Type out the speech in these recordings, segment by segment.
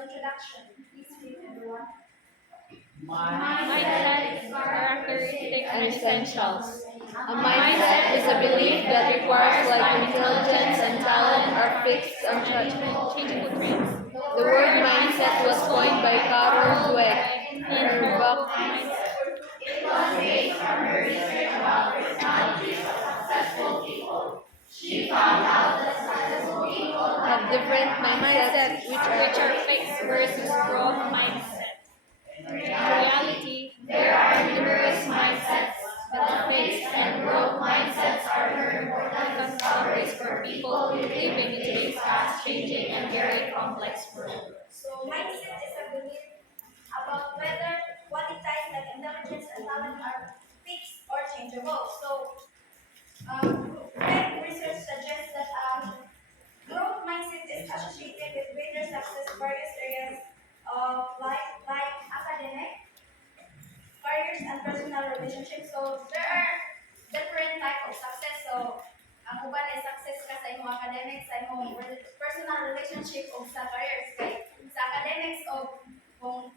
introduction. Please read everyone. Mindset, characteristics, and essentials. A mindset is a belief that requires like intelligence and talent are fixed on Changeable traits. The word mindset was coined by Carol Dweck. Her book It was based on her research about personalities of successful people. She found out that successful people have different mindsets Which are fixed versus growth mindset. In reality, there are numerous mindsets, but fixed and growth mindsets are very important discoveries for people living in today's fast-changing and very complex world. So mindset is a belief about whether qualities like intelligence and talent are fixed or changeable. So Peck research suggests that growth mindset is associated with greater success in various areas of life, like academic, careers, and personal relationships. So there are different type of success. So ang uban ay success ka sa imong academics, sa imong personal relationship o sa careers. Kay sa academics o kung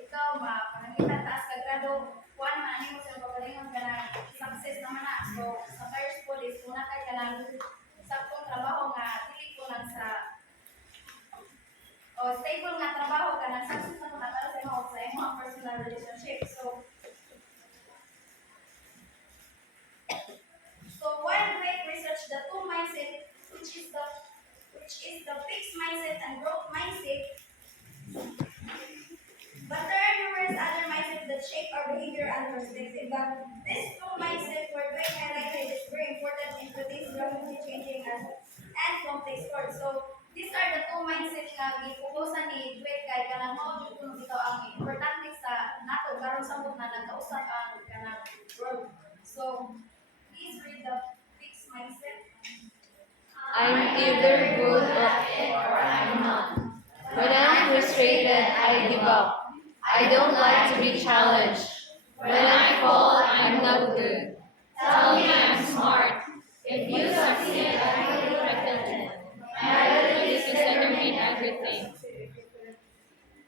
ikaw panangitan taas ka grado, kuan man nimo sa pagalingon ka na success naman na. So sa careers po is muna kay kanang saktong trabaho nga dili ko lang sa o stable nga trabaho ka nang success na makatala sa imong personal relationship. So while great research the two mindset, which is the fixed mindset and growth mindset, but there are numerous other mindsets that shape our behavior and perspective. But these two mindsets were very highlighted is very important in today's rapidly changing and complex world. So these are the two mindsets nga gipuhusan ni Dweck kay kanang mao jud kuno bitaw ang importante sa nato karon sa na nagkausap ang kanang world. So please read the fixed mindset. I'm either good at it or I'm not. When I'm frustrated, I give up. I don't like to be challenged. When I fall, I'm not good. Tell me I'm smart. If you succeed, I will protect it. My abilities to determine everything.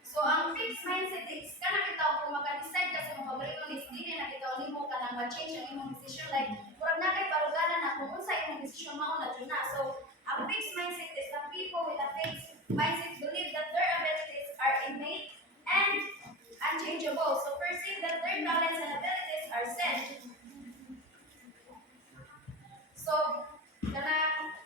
So ang fixed mindset is kana kita kung maka-decide ka sa mga paborito is dili na kita nimo kanang ma-change ang imong decision like murag na kay paruganan na kung unsa imong decision mao na na. So ang fixed mindset is the people with a fixed mindset believe that their abilities are innate and unchangeable. So perceive that their talents and abilities are set. So kanang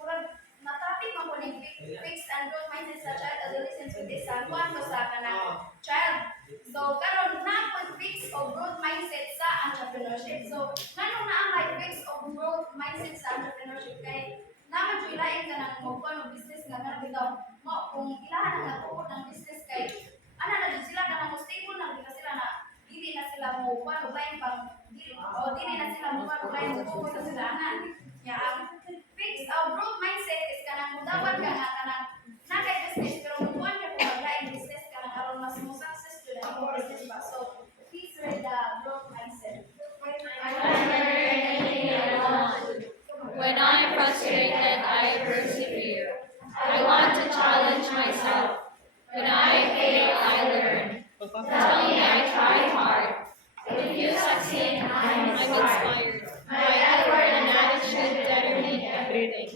murag na-topic man po ni fixed and growth mindset sa child adolescence with this kwanto sa kanang child. So karon na po fixed o growth mindset sa entrepreneurship. So nganong naa kay fixed o growth mindset sa entrepreneurship kay naman jud lain ka nang mo business nga kana bitaw mo kung ilahan ang natuod ng business kay ana na jud sila kanang mo stable na bitaw sila na dili na sila mo kuan lain pang dili na sila mo kuan lain mo sa sila anan. Ya ang fixed o growth mindset is kanang mudawat ka nga kanang na kay business pero mukuan ka kung lain business kanang aron mas mo success jud ang business ba. So please read the growth mindset. When I'm frustrated, I persevere. I want to challenge myself. When I fail, I learn. Tell me I tried hard. If you succeed, I'm inspired. My effort and attitude determine everything.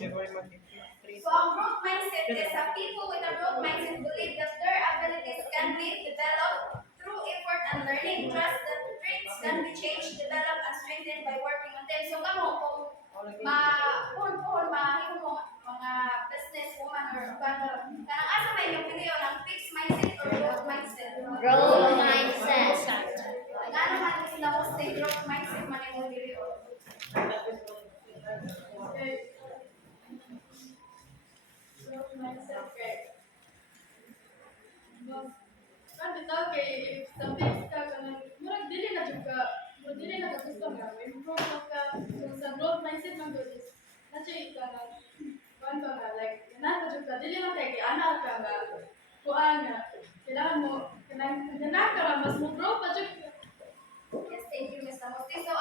So ang growth mindset is people with a growth mindset believe that their abilities can be developed through effort and learning. Trust that traits can be changed, developed, and strengthened by working on them. So kamo kung mahimo mo mga business woman or kanang asa may yung video ng fixed mindset or growth mindset. Growth mindset. Ngano man sila mo sa growth mindset man yung video. Growth mindset okay. Kan bitaw kay if sa fix ka kanang murag dili na jud ka dili na ka gusto nga improve ka kung sa growth mindset man gud is na siya kanang kuan ba nga like na jud ka dili na kay ana ka nga kuan nga kailangan mo kanang ka mas mo grow pa jud. Yes, thank you, Mr. Mosti. So,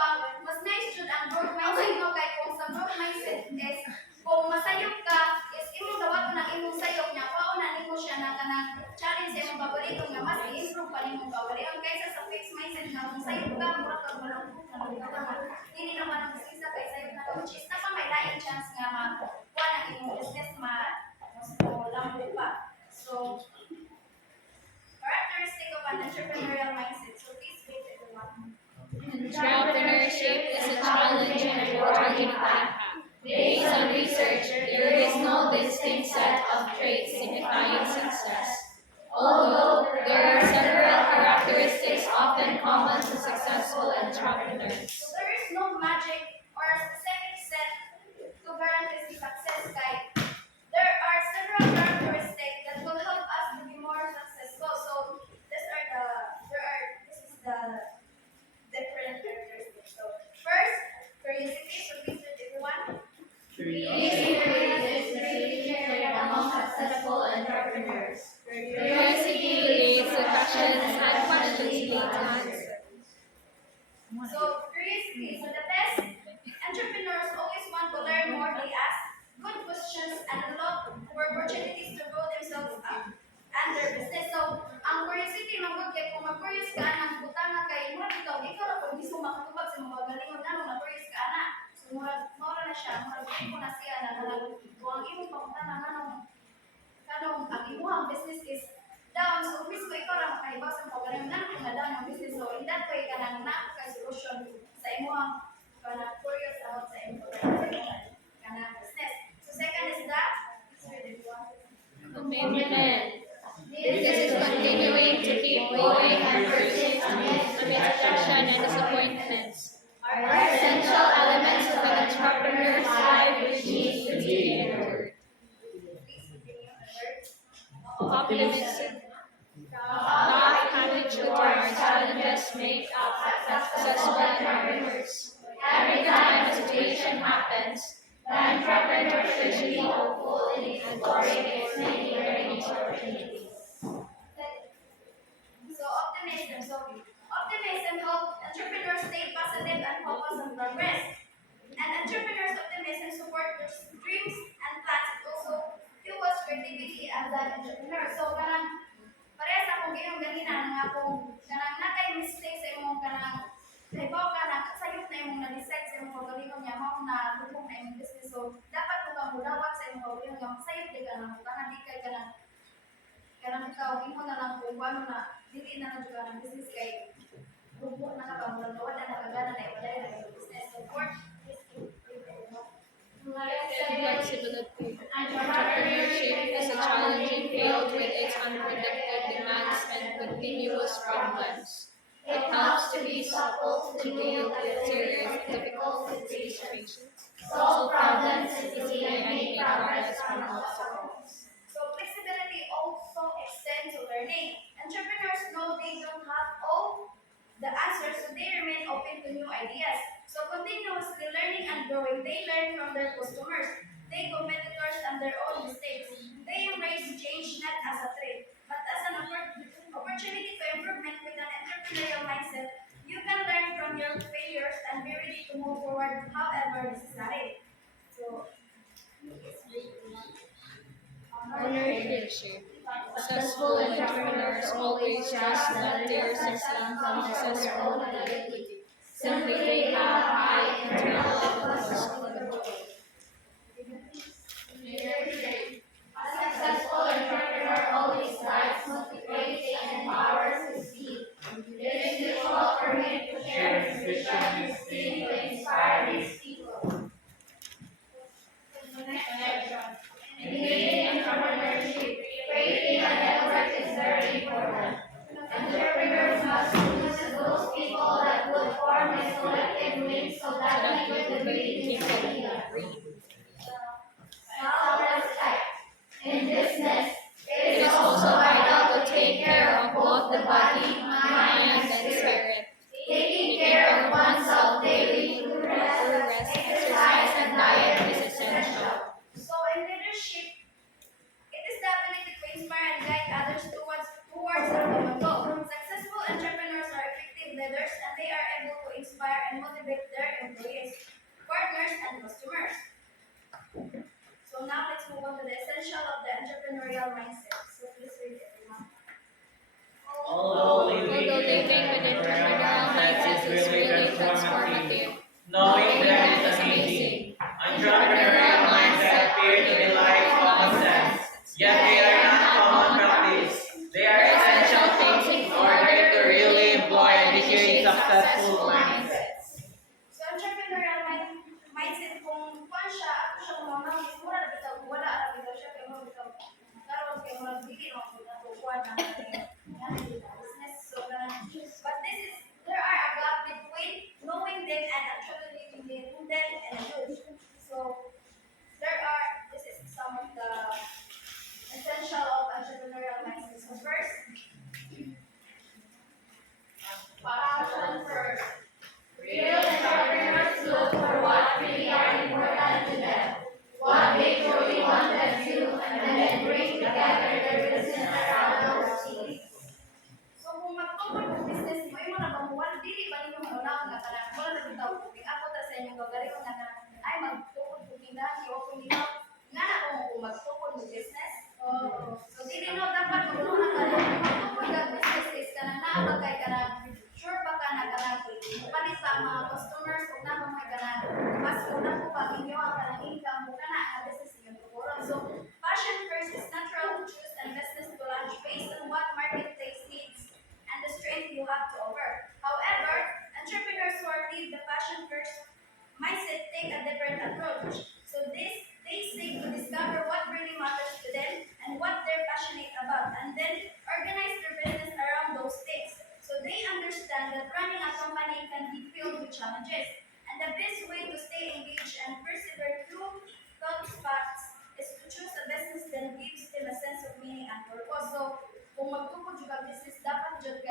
mas nice jud ang growth mindset mo kay kung sa growth mindset is kung masayop ka is imong gawat ng imong sayop niya pauna nimo siya nang kanang challenge sa imong paborito nga mas i-improve pa nimong paborito kaysa sa fixed mindset nga kung sayo ka mura ka walang hindi naman ang isa kay sayo na which is na pa may lain chance nga makuha ng imong business mas lambo pa. So characteristic of an entrepreneurial mindset. So please read everyone. Entrepreneurship is a challenge and a challenging path. Based on research, there is no distinct set of traits signifying success. Although there are several characteristics often common to successful entrepreneurs. So there is no magic or specific set to guarantee success guide. There are several characteristics that will help us to be more successful. So this is the different characteristics. So first, curiosity. So please read everyone. Curiosity is really shared among successful entrepreneurs. Curiosity leads to questions and questions lead to answers. So curiosity. So the best entrepreneurs always want to learn more. They ask good questions and look for opportunities to grow themselves up and their business. So ang curiosity magud kay kung mag-curious ka nang butang kay mura ikaw ra kung gusto makatubag sa mga galingon namo na curious ka na. So mura na siya, mura ko na siya na kung ang imong pangutana kanong ang imong business is down, so mismo ikaw ra makahibaw sa mga galingon namo nga down ang business. So in that way kanang na ka solution sa imong kanang curious about sa imong kanang business. So second is that Commitment. This is continuing to keep going and persist amidst rejection and disappointments. Are essential elements of an entrepreneur's life which needs to be endured. Optimism. Not habitual challenges make up successful entrepreneurs. Every time a situation happens, the entrepreneur should be hopeful in exploring its many learning opportunities. So optimism helps entrepreneurs stay positive and focus on progress. And entrepreneurs' optimism support their dreams and plans. It also fuels creativity as an entrepreneur. So kanang parehas akong gayong ganina nga kung kanang nakay mistake sa imong kanang kaibaw ka na sayop na imong na-decide sa imong pagalingon nga mao na lubong na imong business. So dapat mo kang mudawat sa imong pagalingon nga sayop di ka na kung di kay kanang ikaw imo na lang kung ano na dili na lang juga ng business kay lubong na ka ba mo dawat na nakagana na ibalay na imong business. So fourth is Flexibility. Entrepreneurship is a challenging field with its unpredictable demands and continuous problems. It helps to be supple to deal with serious difficult situations, solve problems easily, and make progress from obstacles. So flexibility also extends to learning. Entrepreneurs know they don't have all the answers, so they remain open to new ideas. So continuously learning and growing, they learn from their customers, their competitors, and their own mistakes. They embrace change not as a threat, but as an opportunity to improvement. With an entrepreneurial mindset, you can learn from your failures and be ready to move forward however necessary. So, Ownership. Successful entrepreneurs always trust that their success and successful simply they have high internal and self-control. A successful entrepreneur always strives, motivates, and empowers his team. It is usual for him to share his vision and his team to inspire his people. Engaging in entrepreneurship, creating a network is very important. Entrepreneurs must choose those people that would form a collective wing so that we could really succeed. Self-respect. In business, it is also vital to take care of both the body, mind, and spirit. Taking care of oneself daily through rest, exercise, and diet is essential. so in leadership, it is the ability to inspire and guide others towards a common goal. Successful entrepreneurs are effective leaders and they are able to inspire and motivate their employees, partners, and customers. So now let's move on to the essential of the entrepreneurial mindset. So please read although Although living with entrepreneurial mindset is really transformative, knowing that is amazing. Entrepreneurial mindset appear to be like common sense, yet they are not common practice. They are essential things in order to really employ and create successful mindsets. So, entrepreneurial mindset, kung kuan siya, ako siya mga is mura na bitaw, wala na bitaw siya, kaya mo bitaw, karon kaya mo dili mo ko na kuan na business. So, but there are a gap between knowing them and actually living them and doing. So, this is some of the essential of entrepreneurial mindset. So, first, passion first. Real entrepreneurs look for what really are important to them, what they truly want to do, and then bring together their business around those needs. So kung magtukod ng business mo, yung mga nabamuan, dili ba ninyo manunaw nga kanang wala na bitaw kung ako ta sa inyo gagawin nga kanang ay magtukod kung kinahanglan o kung nino nga na kung magtukod ng business. So dili no dapat manunaw na kanang magtukod ng business is kanang naabagay kanang sure ba ka na kanang palit sa mga customers o na mga kanang mas una po pag inyo ang kanang income mo kana ang business niyo tukuron. So passion first is natural to choose and business to launch based on what marketplace needs and the strength you have to offer. However, entrepreneurs who are lead the passion first mindset take a different approach. So they seek to discover what really matters to them and what they're passionate about, and then organize their business around those things. So they understand that running a company can be filled with challenges, and the best way to stay engaged and persevere through those facts is to choose a business that gives them a sense of meaning and purpose. So, kung magtukod yung business, dapat dyan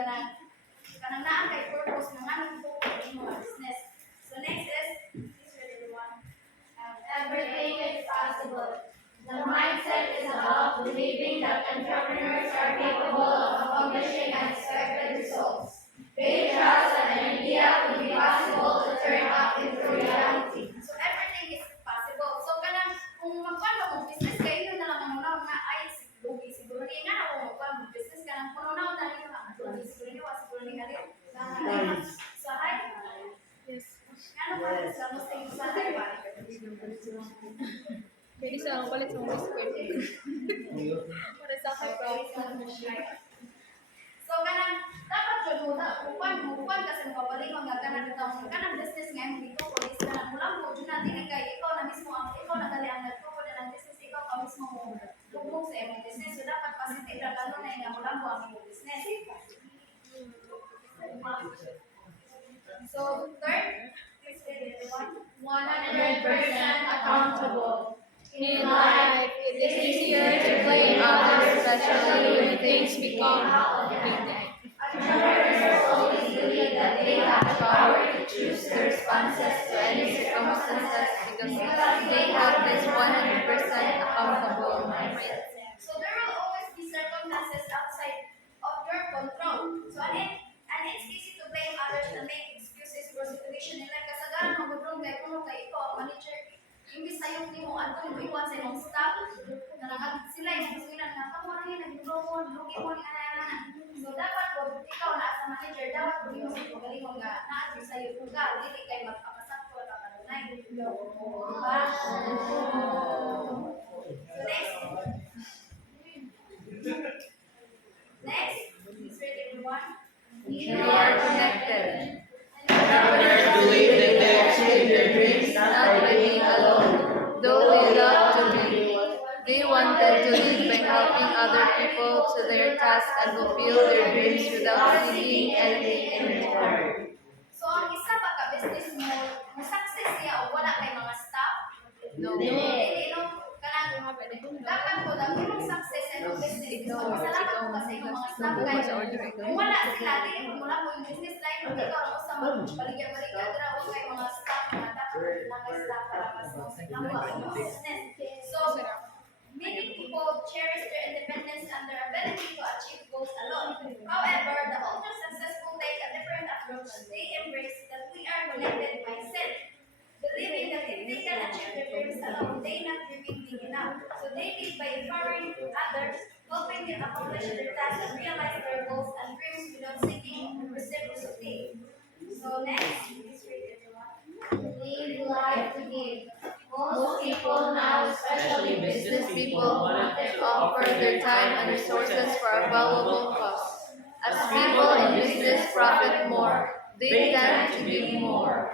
kanang naa kay purpose ng anong tukod yung mga business. So, next is, please read everyone. Everything is possible. The mindset is about believing that entrepreneurs are capable of accomplishing unexpected results. They trust that an idea could be possible to turn out into reality. So, everything is possible. So, kanang kung magkuhan mo business, kayo yun na lang ang unaw na ay lugi. Siguro niya nga kung magkuhan mo business, kanang pununaw na rin yung lugi. Siguro niya, siguro niya rin. So, hi. Yes. Ano pa rin sa mas tingin sa hi ba? Pwede siya ang palit sa mga square. Para sa So kanang dapat jud mo na kuan kasi mo papalingon nga kanang business nga mo dito ko is kanang mulang mo jud na dili kay ikaw na mismo ang ikaw na dali ang nagtukod na ng business ikaw ka mismo mo tugmong sa imong business so dapat positive ra lalo na nga mulang mo ang imong business. So third, please read everyone. 100% accountable. in life, it is easier to blame others, especially when things become complicated. Entrepreneurs always believe that they have the power to choose the responses to any circumstances because they have this 100% accountable mindset. So there will always be circumstances outside of your control. So and it's easy to blame others and make excuses for situation nila kasagaran mo gudron kay kuno kay ikaw ang manager imbis na yung mo adto mo iwan sa imong staff na nagag sila yung gustuhan nga kamo ra yung nagdulong lugi mo ni ana. So dapat ko ikaw na as a manager dapat ko mo sa pagalingon nga naa sa iyo kung ka dili kay magpapasakto ka kanunay. Diba? So next, please read everyone. You are connected. Entrepreneurs believe that they achieve their dreams Not by being alone, though they love to be. They wanted to lead by helping other people to their tasks and fulfill their dreams without seeking anything in return. So ang isa pa ka business mo success niya o wala kay mga staff. No. Dili no kanang dapat ko lang yung success sa imong business. So masalamat ko kasi yung mga staff kay kung wala sila dili mo lang mo yung business line mo ikaw mo sa baligya-baligya dira wa kay mga staff na dapat na kay staff para mas lamang ang business. So many people cherish their independence and their ability to achieve goals alone. However, the ultra successful take a different approach. They embrace that we are connected mindset, believing that if they can achieve their dreams alone, they not dreaming big enough. So they lead by empowering others, helping them accomplish their tasks and realize their goals and dreams without seeking reciprocity. So next, please read everyone. Live life to give. Most people now, especially business people, want to offer their time and resources for a valuable cause. As people in business profit more, they tend to give more.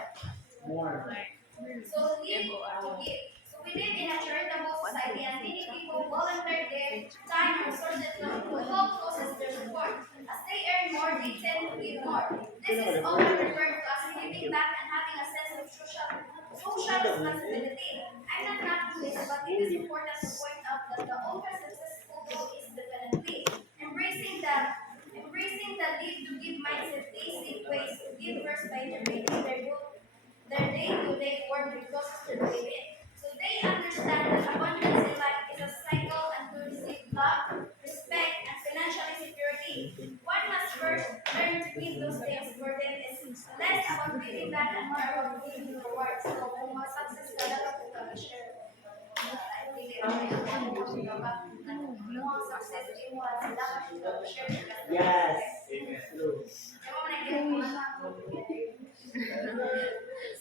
So live to give. So we live in a charitable society and many people volunteer their time and resources to help causes their support. As they earn more, they tend to give more. This is often referred to as giving back and having a sense of social responsibility. I'm not knocking this, but it is important to point out that the ultra successful goal is definitely embracing the live to give mindset. They seek ways to give first by integrating their day-to-day work with causes to believe in. So they understand that abundance in life is a cycle and to receive love, respect, and financial security. One must first learn to give those things for them is less about giving back and more about giving rewards. So kung mga success ka dapat ko share. I think it mga success mo dapat ko share. Yes, it's true.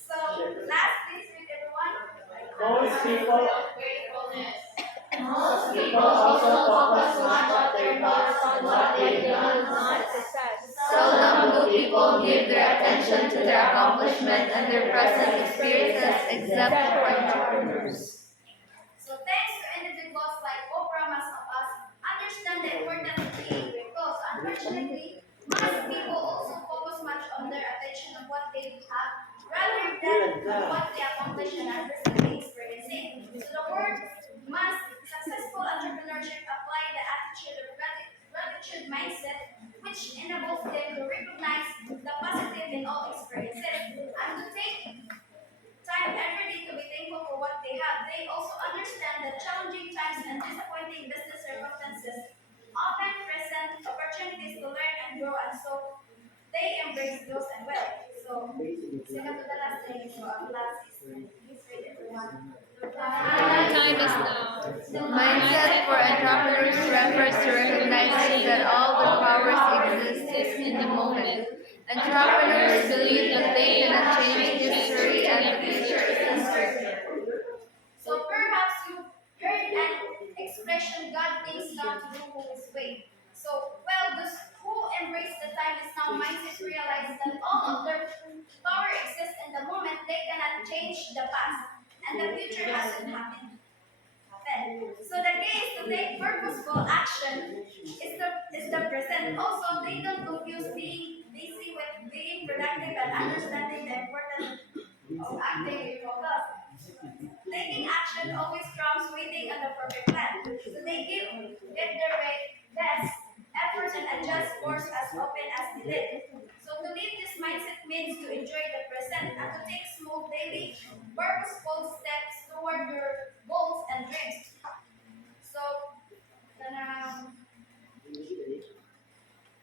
So, last, please read everyone. Most people Most people also focus much of their thoughts on what they do not success. Seldom do people give their attention to their accomplishment and their present experiences except for entrepreneurs. So, thanks to individuals like Oprah, most of us understand the importance of being grateful. So, unfortunately, most people also focus much on their attention on what they have rather than what they accomplish and are personally experiencing. So, the word must successful entrepreneurship apply the attitude of gratitude mindset, which enables them to recognize the positive in all experiences and to take time every day to be thankful for what they have. They also understand that challenging times and disappointing business circumstances often present opportunities to learn and grow, and so they embrace those as well. So, second to the last thing, so our last is please read everyone. Time is now. Mindset for entrepreneurs refers to recognizing that all the powers exist in the moment. Entrepreneurs believe that they cannot change history and the future is uncertain. So perhaps you heard an expression, God thinks not to do his way. So, well, those who embrace the time is now mindset realize that all of their power exists in the moment, they cannot change the past, and the future hasn't happened. So the key is to take purposeful action is the present. Also, they don't confuse being busy with being productive and understanding the importance of acting with focus. Taking action always trumps waiting on the perfect plan. So they get their best efforts and adjust course as often as needed. So to live this mindset means to enjoy the present and to take small daily purposeful steps toward your goals and dreams. So, kanang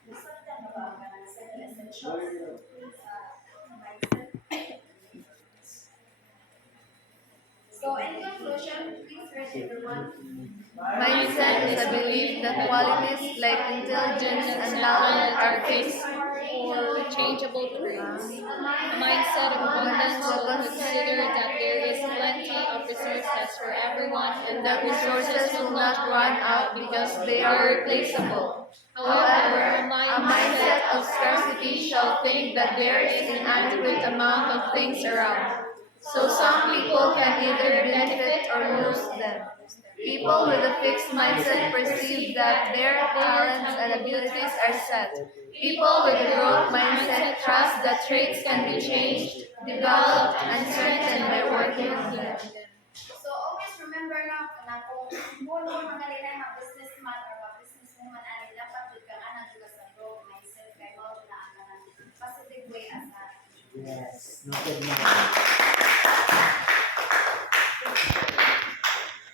gusto kita na ba kanang 7 essentials sa mindset? So, in conclusion, please read everyone. Mindset is a belief that qualities like intelligence and talent are fixed. Or changeable traits. A mindset of abundance will consider that there is plenty of resources for everyone and that Resources will not run out because they are replaceable. However, a mindset of scarcity shall think that there is an adequate amount of things around. So some people can either benefit or lose them. People with a fixed mindset perceive that their talents and abilities are set. People with a growth mindset trust that traits can be changed, developed, and strengthened by working on them. So, always remember na kung mo mga nila mga businessman or mga businesswoman ani dapat jud ka ana jud sa growth mindset kay mao na ang positive way as Yes, noted na.